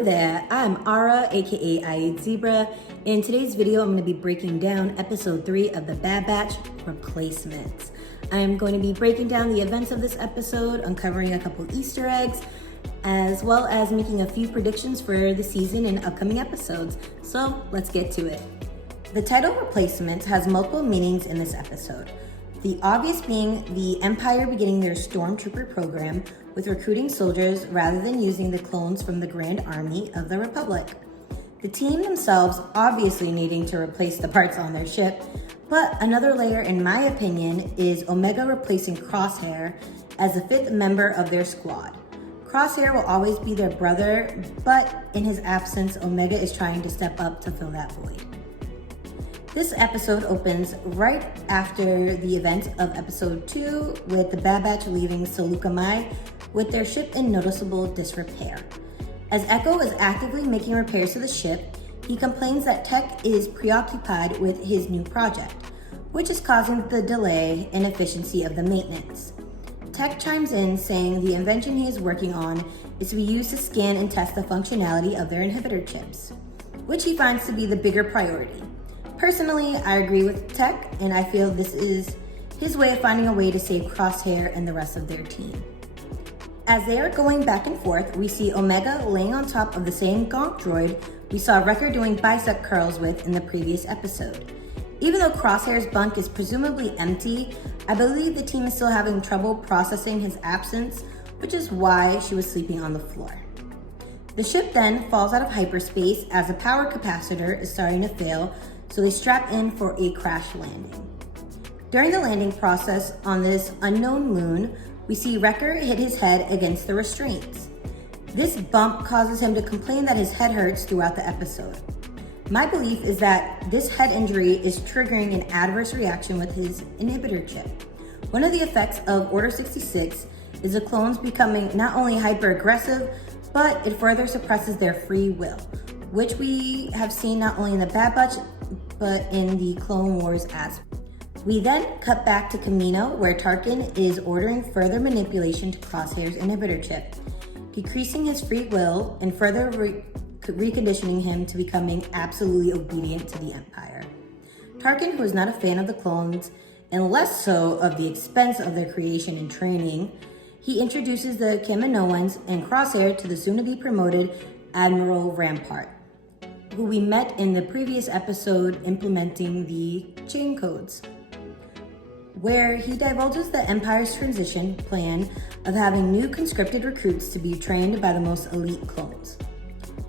Hello there, I'm Ara, aka I Eat Zebra. In today's video, I'm going to be breaking down episode 3 of the Bad Batch Replacements. I'm going to be breaking down the events of this episode, uncovering a couple Easter eggs, as well as making a few predictions for the season and upcoming episodes. So let's get to it. The title Replacements has multiple meanings in this episode. The obvious being the Empire beginning their Stormtrooper program with recruiting soldiers rather than using the clones from the Grand Army of the Republic. The team themselves obviously needing to replace the parts on their ship, but another layer in my opinion is Omega replacing Crosshair as the 5th member of their squad. Crosshair will always be their brother, but in his absence, Omega is trying to step up to fill that void. This episode opens right after the events of episode 2 with the Bad Batch leaving Seleucamai with their ship in noticeable disrepair. As Echo is actively making repairs to the ship, he complains that Tech is preoccupied with his new project, which is causing the delay and inefficiency of the maintenance. Tech chimes in saying the invention he is working on is to be used to scan and test the functionality of their inhibitor chips, which he finds to be the bigger priority. Personally, I agree with Tech, and I feel this is his way of finding a way to save Crosshair and the rest of their team. As they are going back and forth, we see Omega laying on top of the same gonk droid we saw Wrecker doing bicep curls with in the previous episode. Even though Crosshair's bunk is presumably empty, I believe the team is still having trouble processing his absence, which is why she was sleeping on the floor. The ship then falls out of hyperspace as the power capacitor is starting to fail, so they strap in for a crash landing. During the landing process on this unknown moon, we see Wrecker hit his head against the restraints. This bump causes him to complain that his head hurts throughout the episode. My belief is that this head injury is triggering an adverse reaction with his inhibitor chip. One of the effects of Order 66 is the clones becoming not only hyper-aggressive, but it further suppresses their free will, which we have seen not only in the Bad Batch, but in the Clone Wars as well. We then cut back to Kamino, where Tarkin is ordering further manipulation to Crosshair's inhibitor chip, decreasing his free will and further reconditioning him to becoming absolutely obedient to the Empire. Tarkin, who is not a fan of the clones, and less so of the expense of their creation and training, he introduces the Kaminoans and Crosshair to the soon-to-be promoted Admiral Rampart, who we met in the previous episode implementing the chain codes, where he divulges the Empire's transition plan of having new conscripted recruits to be trained by the most elite clones.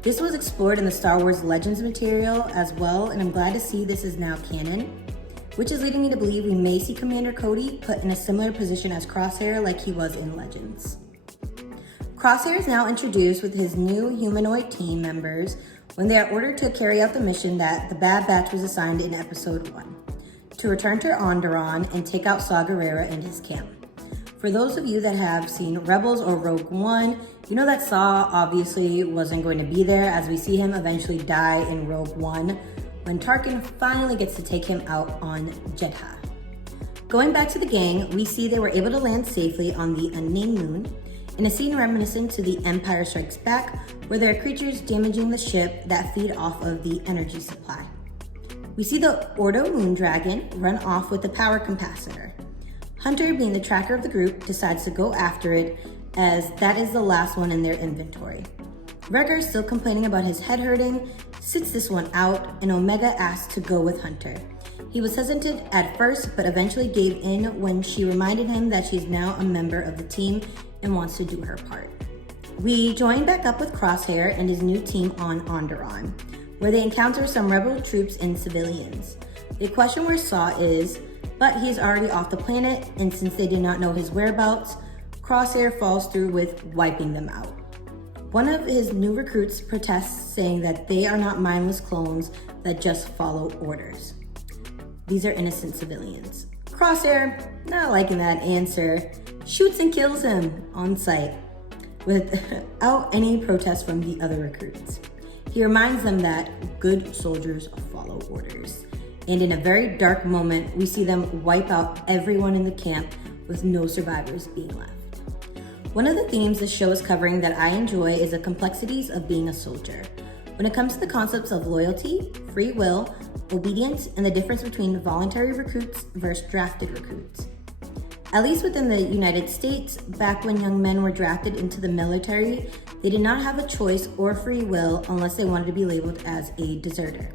This was explored in the Star Wars Legends material as well, and I'm glad to see this is now canon, which is leading me to believe we may see Commander Cody put in a similar position as Crosshair like he was in Legends. Crosshair is now introduced with his new humanoid team members when they are ordered to carry out the mission that the Bad Batch was assigned in episode 1, to return to Onderon and take out Saw Gerrera and his camp. For those of you that have seen Rebels or Rogue One, you know that Saw obviously wasn't going to be there, as we see him eventually die in Rogue One when Tarkin finally gets to take him out on Jedha. Going back to the gang, we see they were able to land safely on the unnamed moon, in a scene reminiscent to the Empire Strikes Back, where there are creatures damaging the ship that feed off of the energy supply. We see the Ordo Moondragon run off with the power capacitor. Hunter, being the tracker of the group, decides to go after it, as that is the last one in their inventory. Wrecker, still complaining about his head hurting, sits this one out, and Omega asks to go with Hunter. He was hesitant at first, but eventually gave in when she reminded him that she is now a member of the team and wants to do her part. We join back up with Crosshair and his new team on Onderon, where they encounter some rebel troops and civilians. They question where Saw is, but he's already off the planet, and since they did not know his whereabouts, Crosshair falls through with wiping them out. One of his new recruits protests, saying that they are not mindless clones that just follow orders. These are innocent civilians. Crosshair, not liking that answer, shoots and kills him on sight without any protest from the other recruits. He reminds them that good soldiers follow orders. And in a very dark moment, we see them wipe out everyone in the camp with no survivors being left. One of the themes this show is covering that I enjoy is the complexities of being a soldier. When it comes to the concepts of loyalty, free will, obedience, and the difference between voluntary recruits versus drafted recruits. At least within the United States, back when young men were drafted into the military, they did not have a choice or free will unless they wanted to be labeled as a deserter,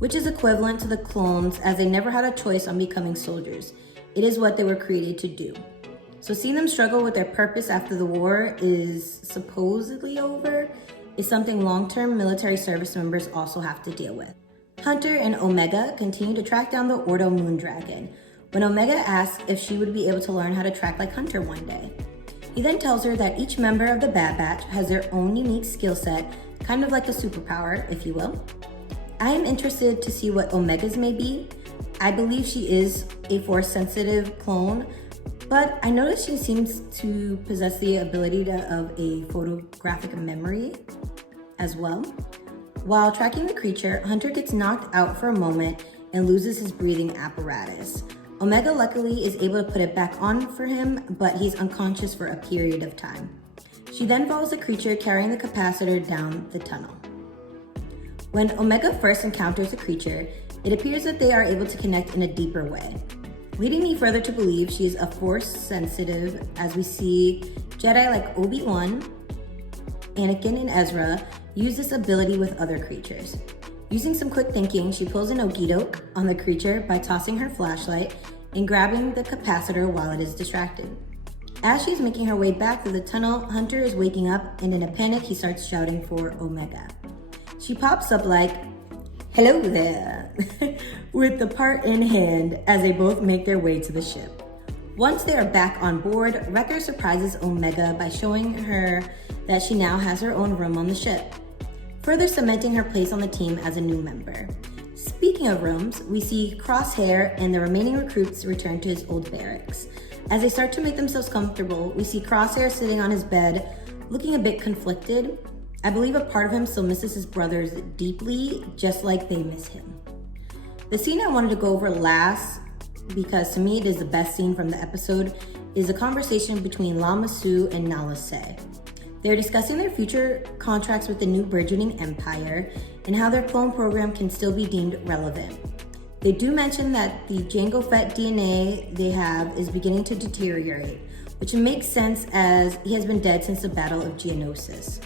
which is equivalent to the clones as they never had a choice on becoming soldiers. It is what they were created to do. So seeing them struggle with their purpose after the war is supposedly over is something long-term military service members also have to deal with. Hunter and Omega continue to track down the Ordo moon dragon, when Omega asks if she would be able to learn how to track like Hunter one day. He then tells her that each member of the Bad Batch has their own unique skill set, kind of like a superpower, if you will. I am interested to see what Omega's may be. I believe she is a Force-sensitive clone, but I noticed she seems to possess the ability of a photographic memory as well. While tracking the creature, Hunter gets knocked out for a moment and loses his breathing apparatus. Omega luckily is able to put it back on for him, but he's unconscious for a period of time. She then follows the creature carrying the capacitor down the tunnel. When Omega first encounters the creature, it appears that they are able to connect in a deeper way, leading me further to believe she is a Force-sensitive, as we see Jedi like Obi-Wan, Anakin, and Ezra use this ability with other creatures. Using some quick thinking, she pulls an okie-doke on the creature by tossing her flashlight and grabbing the capacitor while it is distracted. As she's making her way back through the tunnel, Hunter is waking up, and in a panic, he starts shouting for Omega. She pops up like, "Hello there," with the part in hand as they both make their way to the ship. Once they are back on board, Wrecker surprises Omega by showing her that she now has her own room on the ship, further cementing her place on the team as a new member. Speaking of rooms, we see Crosshair and the remaining recruits return to his old barracks. As they start to make themselves comfortable, we see Crosshair sitting on his bed, looking a bit conflicted. I believe a part of him still misses his brothers deeply, just like they miss him. The scene I wanted to go over last, because to me it is the best scene from the episode, is a conversation between Lama Su and Nala Se. They're discussing their future contracts with the new burgeoning empire and how their clone program can still be deemed relevant. They do mention that the Jango Fett DNA they have is beginning to deteriorate, which makes sense as he has been dead since the Battle of Geonosis,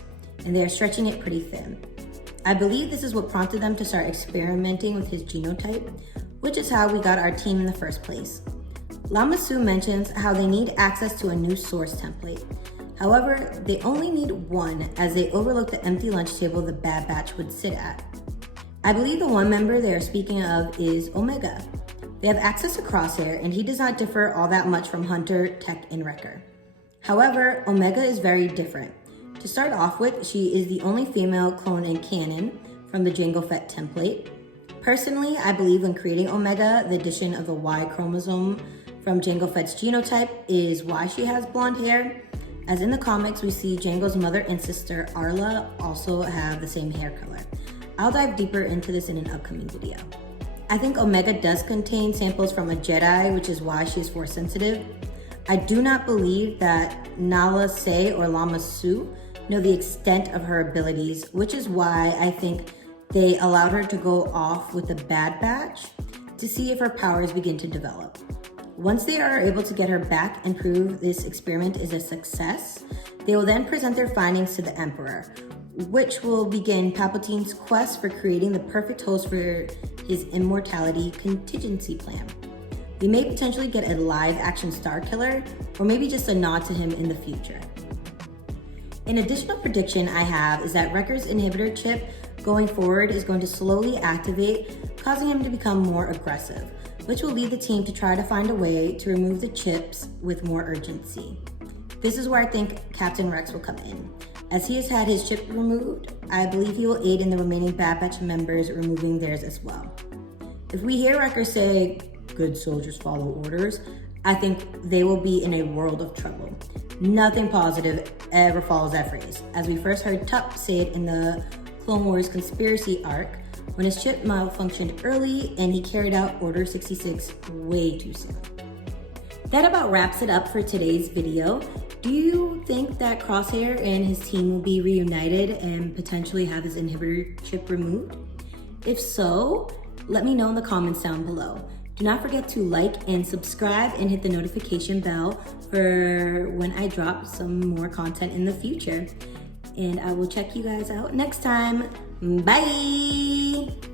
and they are stretching it pretty thin. I believe this is what prompted them to start experimenting with his genotype, which is how we got our team in the first place. Lama Su mentions how they need access to a new source template. However, they only need one as they overlook the empty lunch table the Bad Batch would sit at. I believe the one member they are speaking of is Omega. They have access to Crosshair and he does not differ all that much from Hunter, Tech, and Wrecker. However, Omega is very different. To start off with, she is the only female clone in canon from the Jango Fett template. Personally, I believe when creating Omega, the addition of the Y chromosome from Jango Fett's genotype is why she has blonde hair. As in the comics, we see Jango's mother and sister Arla also have the same hair color. I'll dive deeper into this in an upcoming video. I think Omega does contain samples from a Jedi, which is why she is Force sensitive. I do not believe that Nala Se or Lama Su know the extent of her abilities, which is why I think they allowed her to go off with the Bad Batch to see if her powers begin to develop. Once they are able to get her back and prove this experiment is a success, they will then present their findings to the Emperor, which will begin Palpatine's quest for creating the perfect host for his immortality contingency plan. We may potentially get a live-action Star Killer, or maybe just a nod to him in the future. An additional prediction I have is that Wrecker's inhibitor chip going forward is going to slowly activate, causing him to become more aggressive, which will lead the team to try to find a way to remove the chips with more urgency. This is where I think Captain Rex will come in. As he has had his chip removed, I believe he will aid in the remaining Bad Batch members removing theirs as well. If we hear Wrecker say, "Good soldiers follow orders," I think they will be in a world of trouble. Nothing positive ever follows that phrase, as we first heard Tup say it in the Clone Wars conspiracy arc, when his chip malfunctioned early and he carried out Order 66 way too soon. that about wraps it up for today's video. Do you think that Crosshair and his team will be reunited and potentially have his inhibitor chip removed? If so, let me know in the comments down below. Do not forget to like and subscribe and hit the notification bell for when I drop some more content in the future. And I will check you guys out next time. Bye!